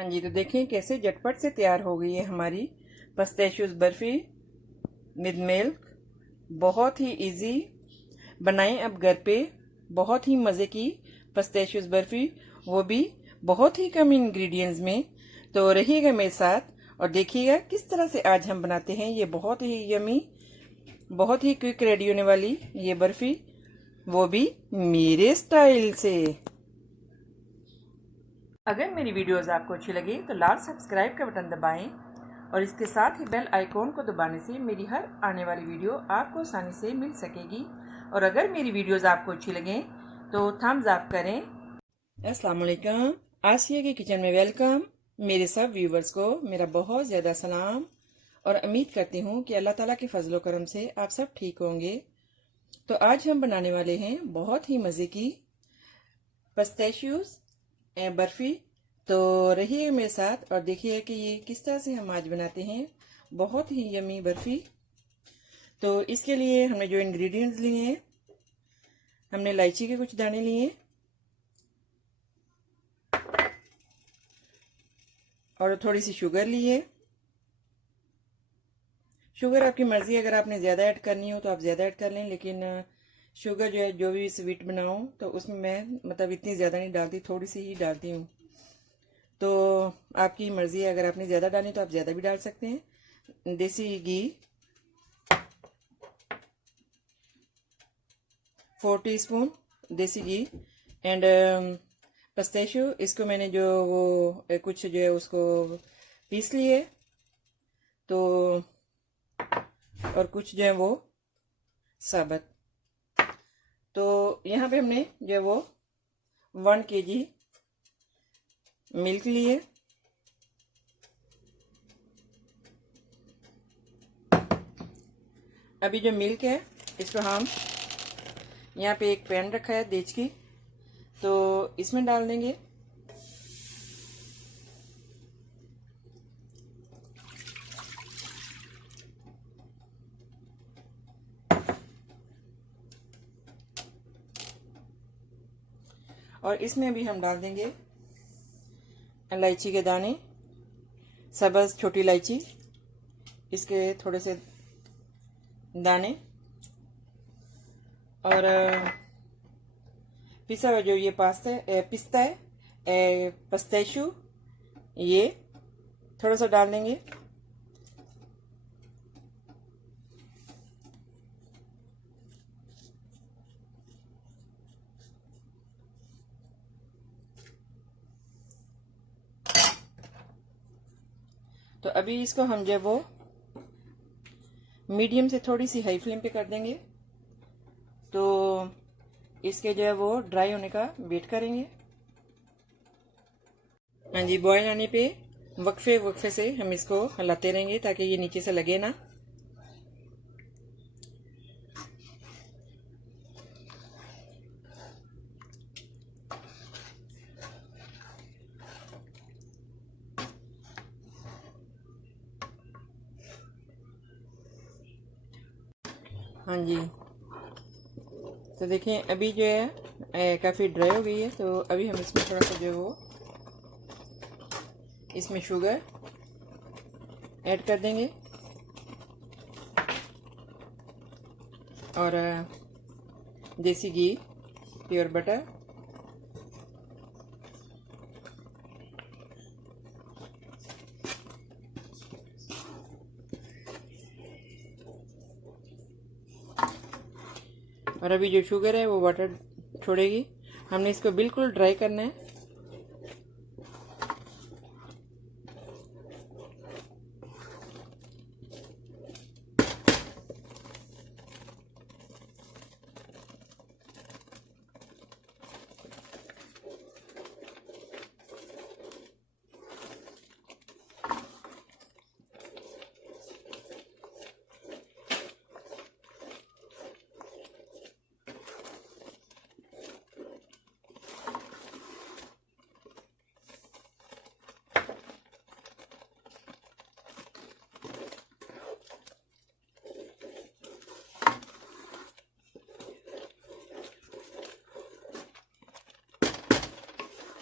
हाँ जी, तो देखें कैसे झटपट से तैयार हो गई है हमारी पिस्ताशियोज बर्फ़ी विद मिल्क। बहुत ही इजी, बनाएं अब घर पे। बहुत ही मज़े की पिस्ताशियोज बर्फ़ी, वो भी बहुत ही कम इंग्रेडिएंट्स में। तो रहिएगा मेरे साथ और देखिएगा किस तरह से आज हम बनाते हैं ये बहुत ही यमी, बहुत ही क्विक रेडी होने वाली ये बर्फ़ी, वो भी मेरे स्टाइल से। अगर मेरी वीडियोस आपको अच्छी लगी तो लाल सब्सक्राइब का बटन दबाएं और इसके साथ ही बेल आइकॉन को दबाने से मेरी हर आने वाली वीडियो आपको आसानी से मिल सकेगी। और अगर मेरी वीडियोस आपको अच्छी लगें तो थम्स अप करें। अस्सलाम वालेकुम, आसिया की किचन में वेलकम। मेरे सब व्यूवर्स को मेरा बहुत ज़्यादा सलाम और उम्मीद करती हूँ कि अल्लाह ताला के फजलो करम से आप सब ठीक होंगे। तो आज हम बनाने वाले हैं बहुत ही मज़े की पिस्ताशियोज बर्फ़ी। तो रहिए मेरे साथ और देखिए कि ये किस तरह से हम आज बनाते हैं बहुत ही यमी बर्फ़ी। तो इसके लिए हमने जो इंग्रेडिएंट्स लिए हैं, हमने इलायची के कुछ दाने लिए और थोड़ी सी शुगर ली है। शुगर आपकी मर्ज़ी, अगर आपने ज़्यादा ऐड करनी हो तो आप ज़्यादा ऐड कर लें, लेकिन शुगर जो है, जो भी स्वीट बनाऊँ तो उसमें मैं मतलब इतनी ज़्यादा नहीं डालती, थोड़ी सी ही डालती हूँ। तो आपकी मर्ज़ी है, अगर आपने ज़्यादा डालनी तो आप ज़्यादा भी डाल सकते हैं। देसी घी 4 टीस्पून देसी घी एंड पिस्ताशियो, इसको मैंने जो वो कुछ जो है उसको पीस लिए, तो और कुछ जो है वो साबुत। तो यहाँ पे हमने जो है वो 1 kg मिल्क लिए। अभी जो मिल्क है इसको हम यहाँ पे एक पैन रखा है देच की, तो इसमें डाल देंगे। और इसमें भी हम डाल देंगे इलायची के दाने, सब्ज़ छोटी इलायची, इसके थोड़े से दाने, और पिसा हुआ जो ये पिस्ता है पिस्ताशियो, ये थोड़ा सा डाल देंगे। तो अभी इसको हम जो वो मीडियम से थोड़ी सी हाई फ्लेम पे कर देंगे। तो इसके जो है वो ड्राई होने का वेट करेंगे। हाँ जी, बॉयल आने पे वक्फे वक्फे से हम इसको हिलाते रहेंगे ताकि ये नीचे से लगे ना। हाँ जी, तो देखें अभी जो है काफ़ी ड्राई हो गई है। तो अभी हम इसमें थोड़ा सा जो है वो इसमें शुगर ऐड कर देंगे और देसी घी, प्योर बटर, और अभी जो शुगर है वो वाटर छोड़ेगी। हमने इसको बिल्कुल ड्राई करना है।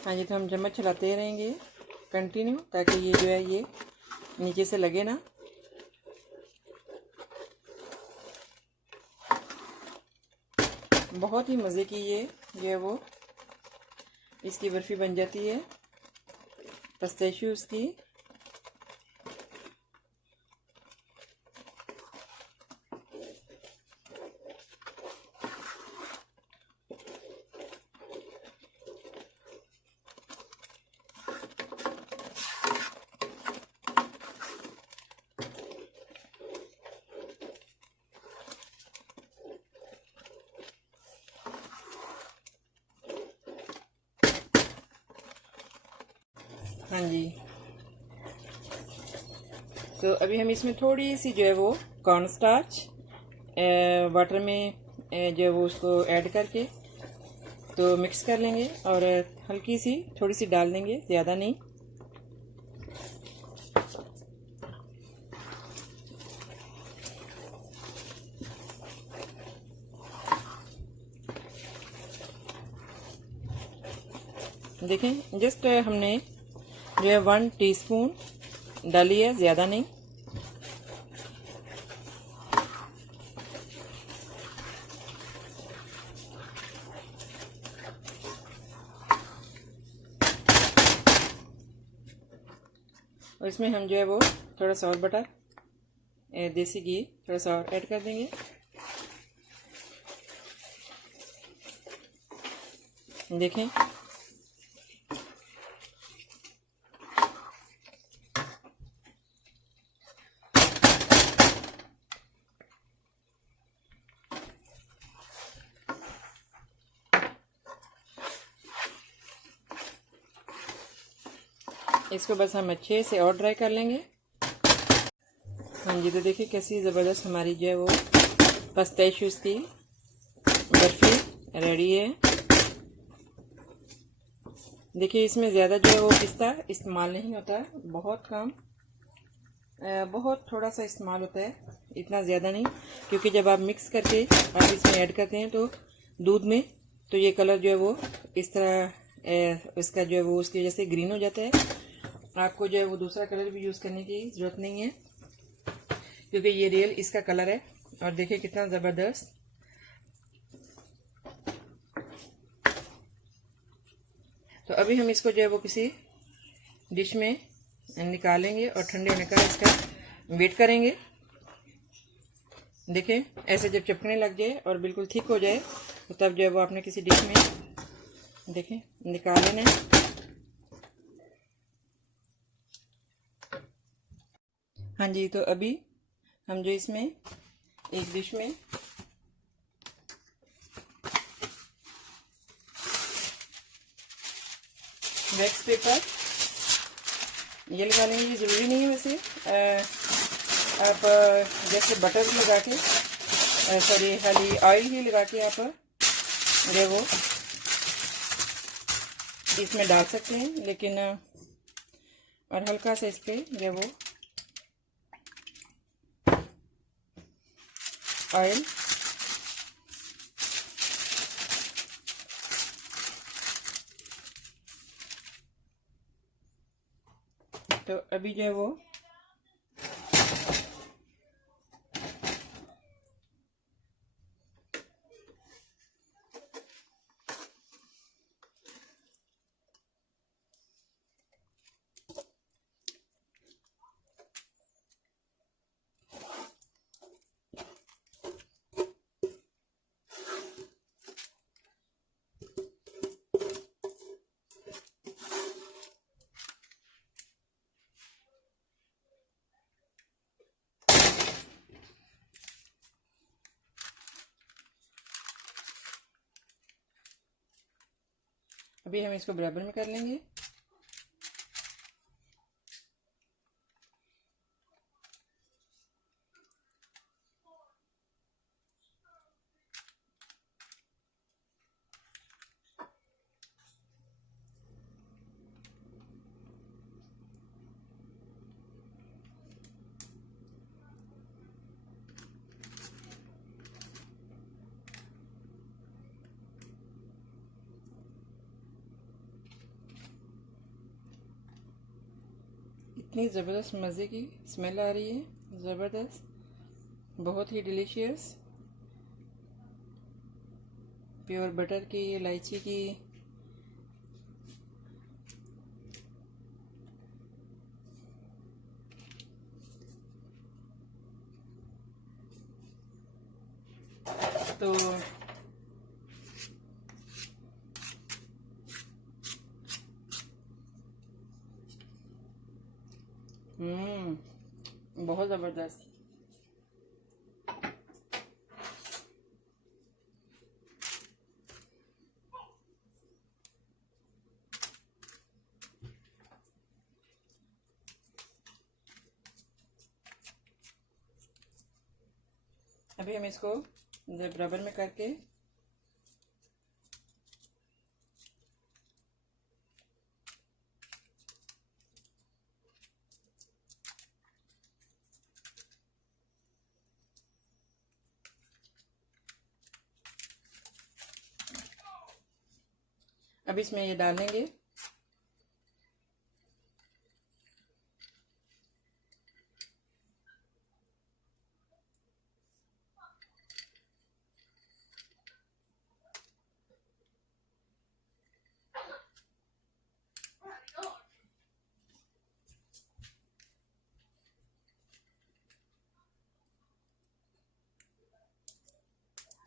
हाँ जी, तो हम चम्मच चलाते रहेंगे कंटिन्यू, ताकि ये जो है ये नीचे से लगे ना। बहुत ही मज़े की ये जो है वो इसकी बर्फ़ी बन जाती है, पिस्ताशियोज़ की। हाँ जी, तो अभी हम इसमें थोड़ी सी जो है वो कॉर्न स्टार्च वाटर में जो है वो उसको ऐड करके तो मिक्स कर लेंगे, और हल्की सी थोड़ी सी डाल देंगे, ज़्यादा नहीं। देखें, जस्ट हमने जो है 1 टीस्पून डाली है, ज़्यादा नहीं। और इसमें हम जो है वो थोड़ा सा और बटर, देसी घी थोड़ा सा और ऐड कर देंगे। देखें, इसको बस हम अच्छे से और ड्राई कर लेंगे। हाँ जी, तो देखिए कैसी ज़बरदस्त हमारी जो है वो पिस्ताशियोज़ की बर्फ़ी रेडी है। देखिए, इसमें ज़्यादा जो है वो पिस्ता इस्तेमाल नहीं होता है, बहुत कम, बहुत थोड़ा सा इस्तेमाल होता है, इतना ज़्यादा नहीं। क्योंकि जब आप मिक्स करके आप इसमें ऐड करते हैं तो दूध में, तो ये कलर जो है वो इस तरह इसका जो है वो उसकी वजह से ग्रीन हो जाता है। आपको जो है वो दूसरा कलर भी यूज़ करने की ज़रूरत नहीं है, क्योंकि ये रियल इसका कलर है। और देखिए कितना ज़बरदस्त। तो अभी हम इसको जो है वो किसी डिश में निकालेंगे और ठंडे होने का इसका वेट करेंगे। देखें, ऐसे जब चिपकने लग जाए और बिल्कुल ठीक हो जाए, तो तब जो है वो आपने किसी डिश में देखें निकाल लेना है। हाँ जी, तो अभी हम जो इसमें एक डिश में वैक्स पेपर ये लगा लेंगे। ये ज़रूरी नहीं है वैसे, आप जैसे बटर भी लगा के, सॉरी खाली ऑयल ही लगा के आप जो वो इसमें डाल सकते हैं, लेकिन और हल्का सा इस पर जो वो ऑयल तो अभी जो है वो अभी हम इसको बराबर में कर लेंगे। कितनी ज़बरदस्त मज़े की स्मेल आ रही है, ज़बरदस्त, बहुत ही डिलीशियस। प्योर बटर की, इलायची की, तो बहुत ज़बरदस्त। अभी हम इसको बराबर में करके अब इसमें ये डालेंगे।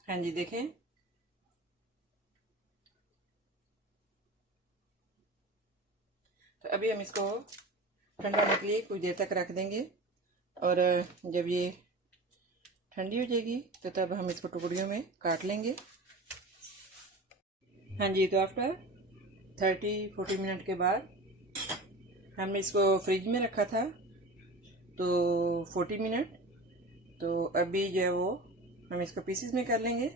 हाँ जी, देखें, तो अभी हम इसको ठंडा होने के लिए कुछ देर तक रख देंगे, और जब ये ठंडी हो जाएगी तो तब हम इसको टुकड़ियों में काट लेंगे। हाँ जी, तो आफ्टर 30-40 मिनट के बाद हमने इसको फ्रिज में रखा था, तो 40 मिनट, तो अभी जो है वो हम इसको पीसेस में कर लेंगे।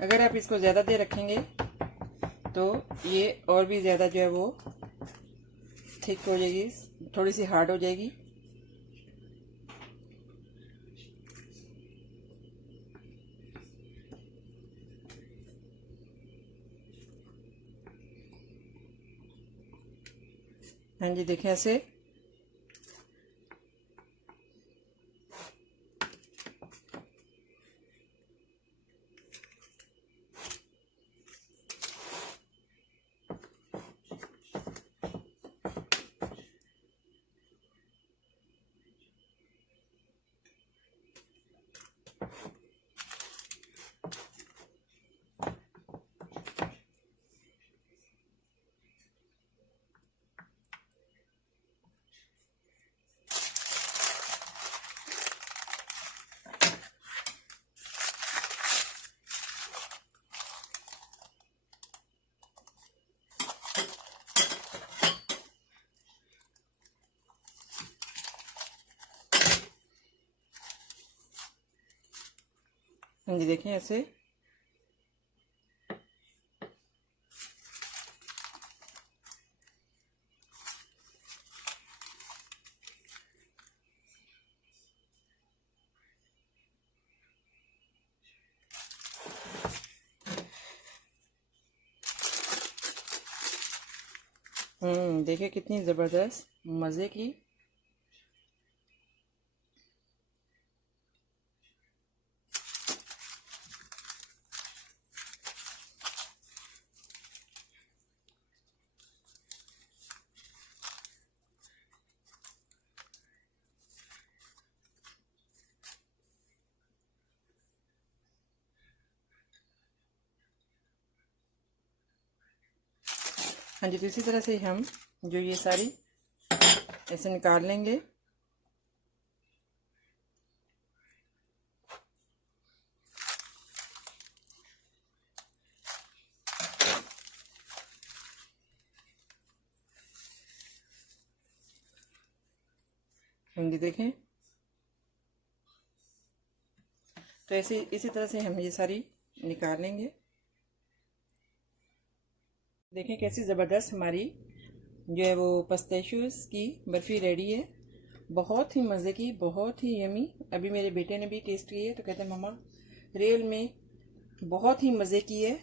अगर आप इसको ज़्यादा देर रखेंगे तो ये और भी ज़्यादा जो है वो थिक हो जाएगी, थोड़ी सी हार्ड हो जाएगी। हाँ जी, देखें ऐसे। हाँ जी, देखें ऐसे। देखिए कितनी ज़बरदस्त मज़े की। हाँ जी, तो इसी तरह से हम जो ये सारी ऐसे निकाल लेंगे। हाँ जी, देखें, तो ऐसे इसी तरह से हम ये सारी निकाल लेंगे। देखें कैसी ज़बरदस्त हमारी जो है वो पिस्ताशियोज़ की बर्फ़ी रेडी है। बहुत ही मज़े की, बहुत ही यमी। अभी मेरे बेटे ने भी टेस्ट की है तो कहते हैं मम्मा रियल में बहुत ही मज़े की है।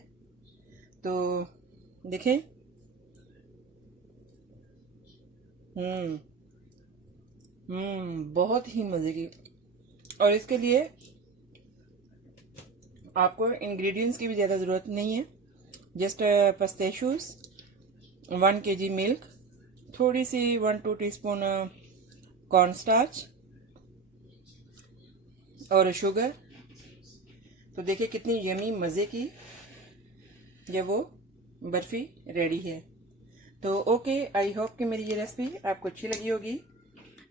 तो देखें, बहुत ही मज़े की। और इसके लिए आपको इंग्रेडिएंट्स की भी ज़्यादा ज़रूरत नहीं है। जस्ट पिस्ताशियोज, 1 kg मिल्क, थोड़ी सी 1-2 टीस्पून कॉर्न स्टार्च और शुगर। तो देखिए कितनी यमी मज़े की ये वो बर्फ़ी रेडी है। तो ओके, आई होप कि मेरी ये रेसिपी आपको अच्छी लगी होगी।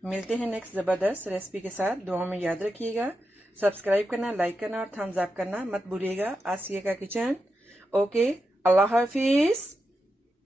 मिलते हैं नेक्स्ट ज़बरदस्त रेसिपी के साथ। दुआ में याद रखिएगा, सब्सक्राइब करना, लाइक करना और थम्स अप करना मत भूलिएगा। आसिया का किचन। ओके, अल्लाह हाफिज़।